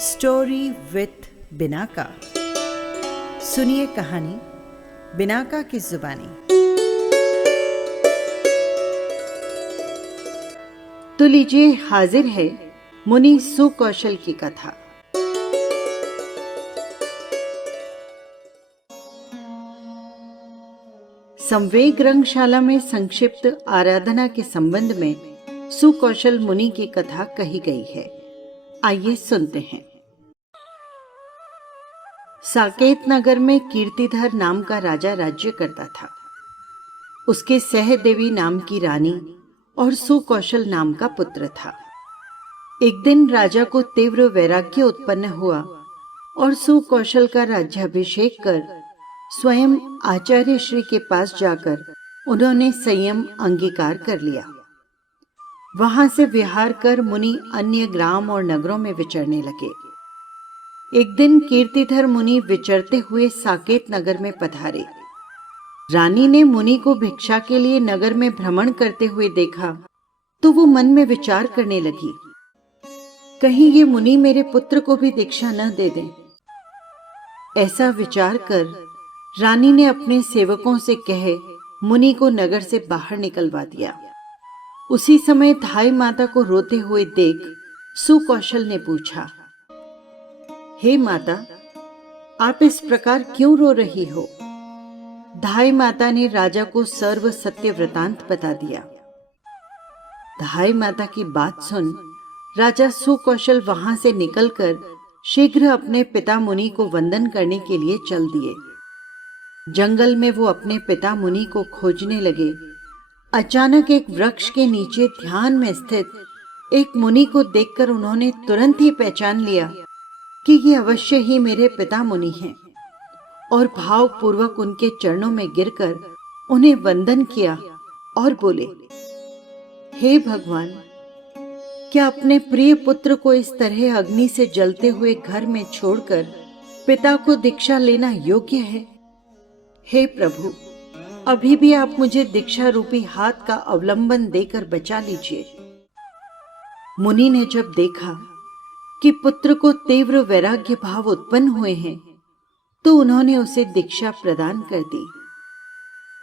Story with Binaca. सुनिए कहानी Binaca की जुबानी। तो लीजिए, हाजिर है मुनि सुकौशल की कथा। संवेग रंगशाला में संक्षिप्त आराधना के संबंध में सुकौशल मुनि की कथा कही गई है। आइए सुनते हैं। साकेत नगर में कीर्तिधर नाम का राजा राज्य करता था। उसके सहदेवी नाम की रानी और सुकौशल नाम का पुत्र था। एक दिन राजा को तीव्र वैराग्य उत्पन्न हुआ और सुकौशल का राज्याभिषेक कर स्वयं आचार्य श्री के पास जाकर उन्होंने संयम अंगीकार कर लिया। वहां से विहार कर मुनि अन्य ग्राम और नगरों में विचरने लगे। एक दिन कीर्तिधर मुनि विचरते हुए साकेत नगर में पधारे। रानी ने मुनि को भिक्षा के लिए नगर में भ्रमण करते हुए देखा तो वो मन में विचार करने लगी, कहीं ये मुनि मेरे पुत्र को भी दीक्षा न दे दें। ऐसा विचार कर रानी ने अपने सेवकों से कहे मुनि को नगर से बाहर निकलवा दिया। उसी समय धाई माता को रोते हुए देख सुकौशल ने पूछा, हे माता, आप इस प्रकार क्यों रो रही हो? धाई माता ने राजा को सर्व सत्य वृतांत बता दिया। धाई माता की बात सुन राजा सुकौशल वहां से निकलकर शीघ्र अपने पिता मुनि को वंदन करने के लिए चल दिए। जंगल में वो अपने पिता मुनि को खोजने लगे। अचानक एक वृक्ष के नीचे ध्यान में स्थित एक मुनि को देखकर उन्होंने तुरंत ही पहचान लिया कि ये अवश्य ही मेरे पिता मुनि हैं, और भावपूर्वक उनके चरणों में गिरकर उन्हें वंदन किया और बोले, हे भगवान, क्या अपने प्रिय पुत्र को इस तरह अग्नि से जलते हुए घर में छोड़कर पिता को दीक्षा लेना योग्य है? हे प्रभु, अभी भी आप मुझे दीक्षा रूपी हाथ का अवलंबन देकर बचा लीजिए। मुनि ने जब देखा कि पुत्र को तीव्र वैराग्य भाव उत्पन्न हुए हैं तो उन्होंने उसे दीक्षा प्रदान कर दी।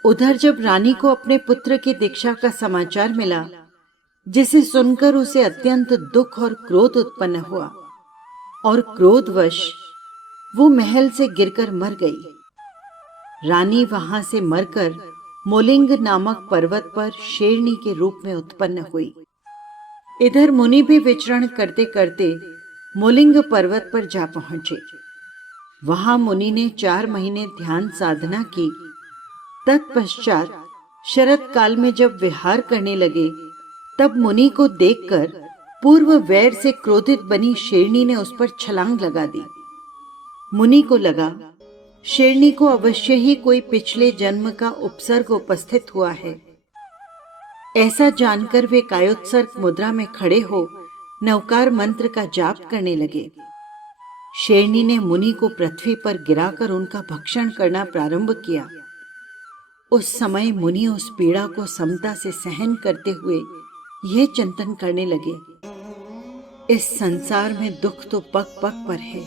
उधर जब रानी को अपने पुत्र की दीक्षा का समाचार मिला, जिसे सुनकर उसे अत्यंत दुख और क्रोध उत्पन्न हुआ और क्रोधवश वो महल से गिरकर मर गई। रानी वहां से मरकर मोलिंग नामक पर्वत पर शेरनी के रूप में उत्पन्न हुई। इधर मुनि भी विचरण करते करते मोलिंग पर्वत पर जा पहुंचे। वहां मुनि ने 4 महीने ध्यान साधना की। तत्पश्चात शरत काल में जब विहार करने लगे तब मुनि को देखकर पूर्व वैर से क्रोधित बनी शेरनी ने उस पर छलांग लगा दी। मुनि को लगा शेरनी को अवश्य ही कोई पिछले जन्म का उपसर्ग उपस्थित हुआ है। ऐसा जानकर वे कायोत्सर्ग मुद्रा में खड़े हो नवकार मंत्र का जाप करने लगे। शेरनी ने मुनि को पृथ्वी पर गिराकर उनका भक्षण करना प्रारंभ किया। उस समय मुनि उस पीड़ा को समता से सहन करते हुए यह चिंतन करने लगे, इस संसार में दुख तो पग पग पर है,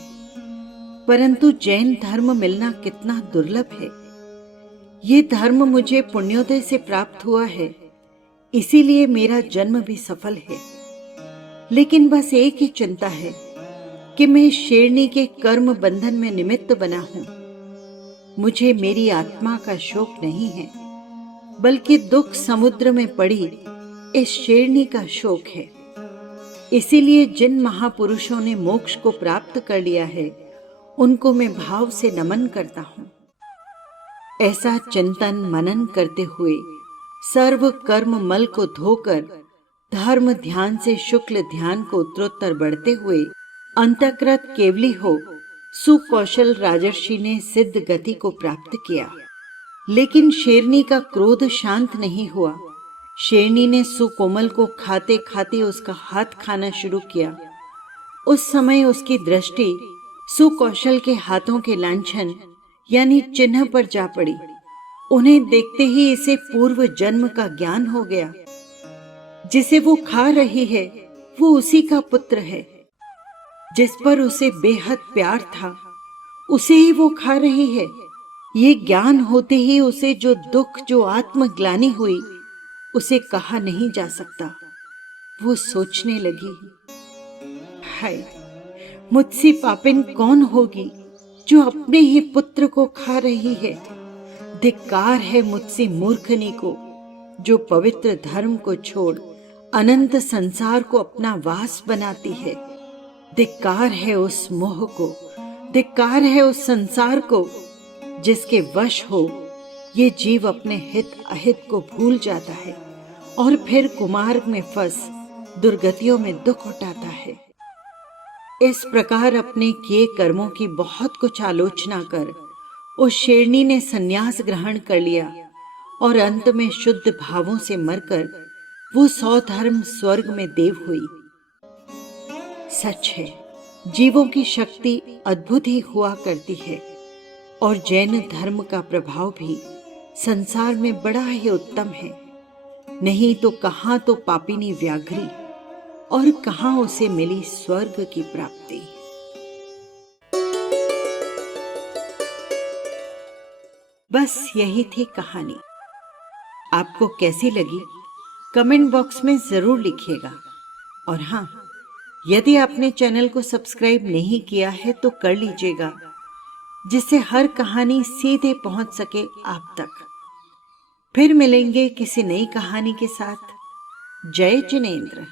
परंतु जैन धर्म मिलना कितना दुर्लभ है। ये धर्म मुझे पुण्योदय से प्राप्त हुआ है, इसीलिए मेरा जन्म भी सफल है। लेकिन बस एक ही चिंता है कि मैं शेरनी के कर्म बंधन में निमित्त बना हूं। मुझे मेरी आत्मा का शोक नहीं है, बल्कि दुख समुद्र में पड़ी इस शेरनी का शोक है। इसीलिए जिन महापुरुषों ने मोक्ष को प्राप्त कर लिया है उनको मैं भाव से नमन करता हूं। ऐसा चिंतन मनन करते हुए सर्व कर्म मल को धोकर धर्म ध्यान से शुक्ल ध्यान को उत्तरोत्तर बढ़ते हुए अंतःकृत केवली हो सुकौशल राजर्षि ने सिद्ध गति को प्राप्त किया। लेकिन शेरनी का क्रोध शांत नहीं हुआ। शेरनी ने सुकोमल को खाते खाते उसका हाथ खाना शुरू किया। उस समय उसकी दृष्टि सुकौशल के हाथों के लांछन यानी चिन्ह पर जा पड़ी। उन्हें देखते ही इसे पूर्व जन्म का ज्ञान हो गया। जिसे वो खा रही है वो उसी का पुत्र है। जिस पर उसे बेहद प्यार था, उसे ही वो खा रही है। ये ज्ञान होते ही उसे जो दुख, जो आत्मग्लानि हुई, उसे कहा नहीं जा सकता। वो सोचने लगी, हाय, मुझसे पापिन कौन होगी जो अपने ही पुत्र को खा रही है। धिक्कार है मुझसे मूर्खनी को, जो पवित्र धर्म को छोड़ अनंत संसार को अपना वास बनाती है। धिक्कार है उस मोह को, धिक्कार है उस संसार को, जिसके वश हो ये जीव अपने हित अहित को भूल जाता है और फिर कुमार्ग में फंस दुर्गतियों में दुख उठाता है। इस प्रकार अपने किए कर्मों की बहुत कुछ आलोचना कर उस शेरनी ने संन्यास ग्रहण कर लिया और अंत में शुद्ध भावों से मरकर वो 100 धर्म स्वर्ग में देव हुई। सच है, जीवों की शक्ति अद्भुत ही हुआ करती है और जैन धर्म का प्रभाव भी संसार में बड़ा ही उत्तम है। नहीं तो कहाँ तो पापिनी व्याघ्री और कहाँ उसे मिली स्वर्ग की प्राप्ति। बस यही थी कहानी। आपको कैसी लगी कमेंट बॉक्स में जरूर लिखिएगा। और हाँ, यदि आपने चैनल को सब्सक्राइब नहीं किया है तो कर लीजिएगा, जिससे हर कहानी सीधे पहुंच सके आप तक। फिर मिलेंगे किसी नई कहानी के साथ। जय जिनेंद्र।